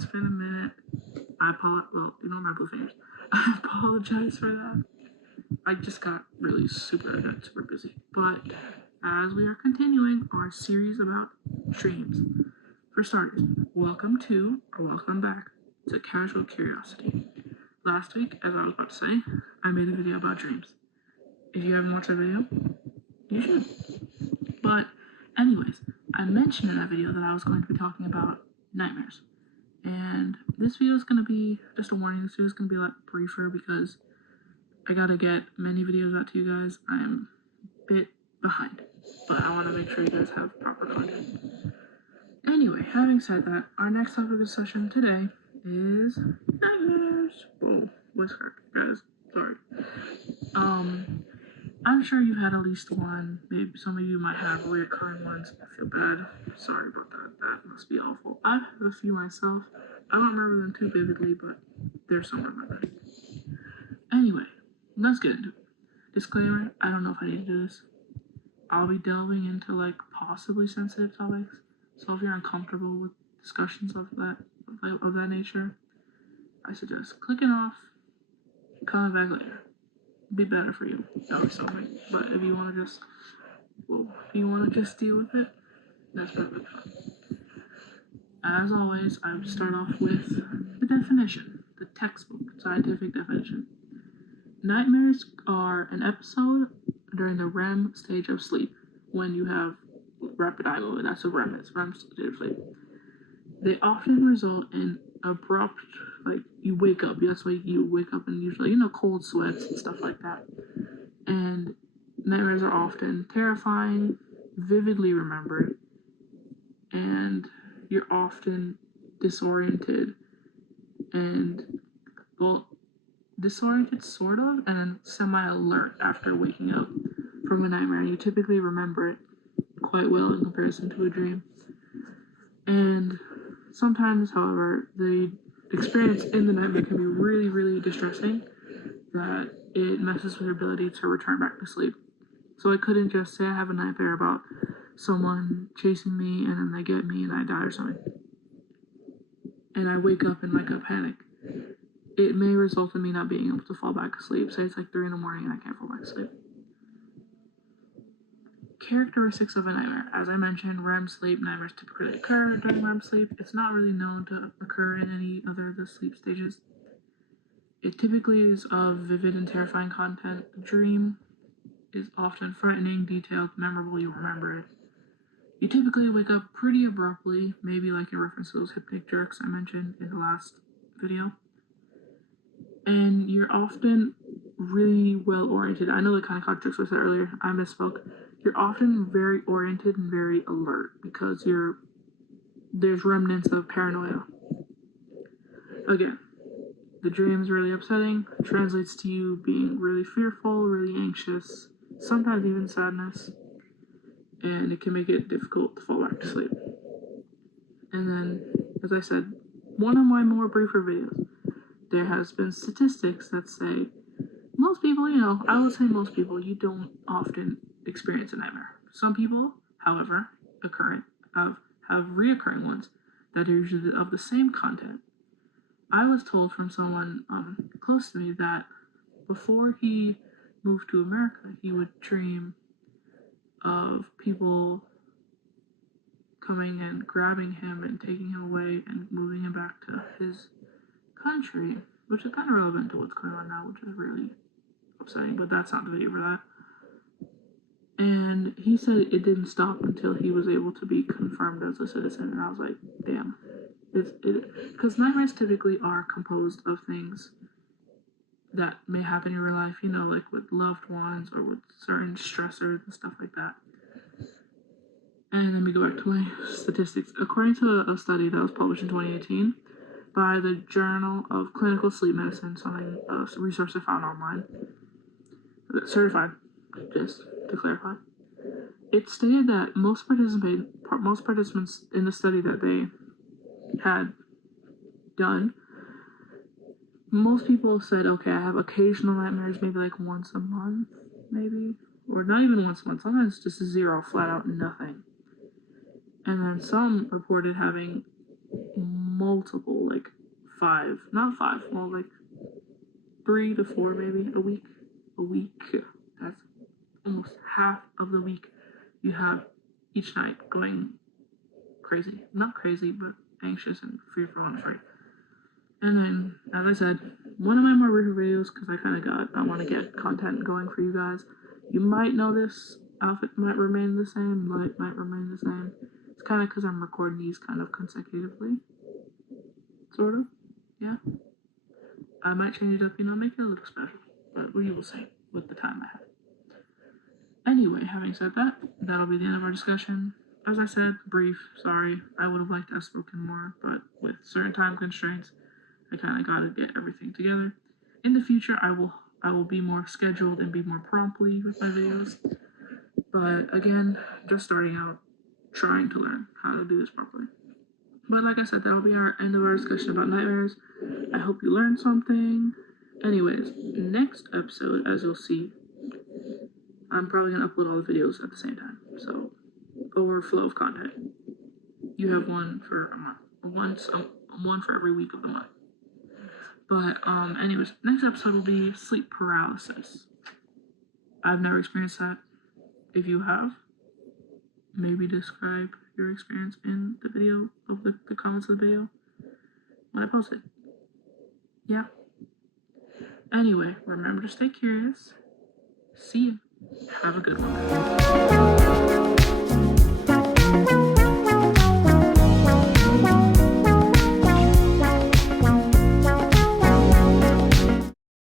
it's been a minute. Well, ignore my blue fingers. I apologize for that. I just got really super busy. But as we are continuing our series about dreams, for starters, welcome back to Casual Curiosity. Last week, as I was about to say, I made a video about dreams. If you haven't watched that video, you should. But anyways, I mentioned in that video that I was going to be talking about nightmares. And this video is going to be, just a warning, this video is going to be a lot briefer because I gotta get many videos out to you guys. I'm a bit behind, but I want to make sure you guys have proper content. Anyway, having said that, our next topic of discussion today is nightmares. Whoa, voice crack, guys. Sorry. I'm sure you've had at least one. Maybe some of you might have recurring ones. I feel bad. Sorry about that. That must be awful. I have a few myself. I don't remember them too vividly, but they're somewhere in my brain. Anyway, let's get into it. Disclaimer, I don't know if I need to do this. I'll be delving into possibly sensitive topics. So if you're uncomfortable with discussions of that nature, I suggest clicking off, coming back later. Be better for you. That'll be something. But if you want to just deal with it, that's perfectly fine. As always, I would start off with the definition, the textbook scientific definition. Nightmares are an episode during the REM stage of sleep when you have rapid eye movement. That's what REM is, REM stage of sleep. They often result in abrupt, you wake up. That's why you wake up and usually, cold sweats and stuff like that. And nightmares are often terrifying, vividly remembered, and you're often disoriented disoriented sort of, and semi-alert after waking up from a nightmare. You typically remember it quite well in comparison to a dream. And sometimes, however, the experience in the nightmare can be really, really distressing, that it messes with your ability to return back to sleep. So I couldn't just say I have a nightmare about someone chasing me and then they get me and I die or something, and I wake up in a panic. It may result in me not being able to fall back asleep. Say it's 3 a.m. and I can't fall back asleep. Characteristics of a nightmare. As I mentioned, REM sleep nightmares typically occur during REM sleep. It's not really known to occur in any other of the sleep stages. It typically is of vivid and terrifying content. The dream is often frightening, detailed, memorable. You'll remember it. You typically wake up pretty abruptly, maybe in reference to those hypnic jerks I mentioned in the last video. And you're often really well oriented. I know that kind of contradicts what I said earlier. I misspoke. You're often very oriented and very alert because there's remnants of paranoia. Again, the dream is really upsetting. It translates to you being really fearful, really anxious, sometimes even sadness, and it can make it difficult to fall back to sleep. And then, as I said, one of my more briefer videos, there has been statistics that say most people, I would say most people, you don't often experience a nightmare. Some people, however, have reoccurring ones that are usually of the same content. I was told from someone close to me that before he moved to America, he would dream of people coming and grabbing him and taking him away and moving him back to his country, which is kind of relevant to what's going on now, which is really upsetting, but that's not the video for that. And he said it didn't stop until he was able to be confirmed as a citizen, and I was like, damn. Because nightmares typically are composed of things that may happen in your life, with loved ones or with certain stressors and stuff like that. And let me go back to my statistics. According to a study that was published in 2018 by the Journal of Clinical Sleep Medicine, a resource I found online, certified, just to clarify, it stated that most participants in the study that they had done, most people said, okay, I have occasional nightmares, maybe once a month, maybe, or not even once a month, sometimes just 0, flat out nothing. And then some reported having multiple, like 5, not 5, more like 3 to 4 maybe a week. That's almost half of the week you have each night going crazy. Not crazy, but anxious and fearful and afraid. And then, as I said, one of my more recent videos, because I want to get content going for you guys. You might know this outfit might remain the same, might remain the same. It's kind of because I'm recording these kind of consecutively. Sort of, yeah. I might change it up, make it a little special. But we will see with the time I have. Anyway, having said that, that'll be the end of our discussion. As I said, brief, sorry. I would have liked to have spoken more, but with certain time constraints, I kind of got to get everything together. In the future, I will be more scheduled and be more promptly with my videos. But again, just starting out, trying to learn how to do this properly. But like I said, that'll be our end of our discussion about nightmares. I hope you learned something. Anyways, next episode, as you'll see, I'm probably going to upload all the videos at the same time. So, overflow of content. You have one for a month. One for every week of the month. But, anyways, next episode will be sleep paralysis. I've never experienced that. If you have, maybe describe your experience in the video, of the comments of the video when I post it. Yeah. Anyway, remember to stay curious. See you. Have a good one.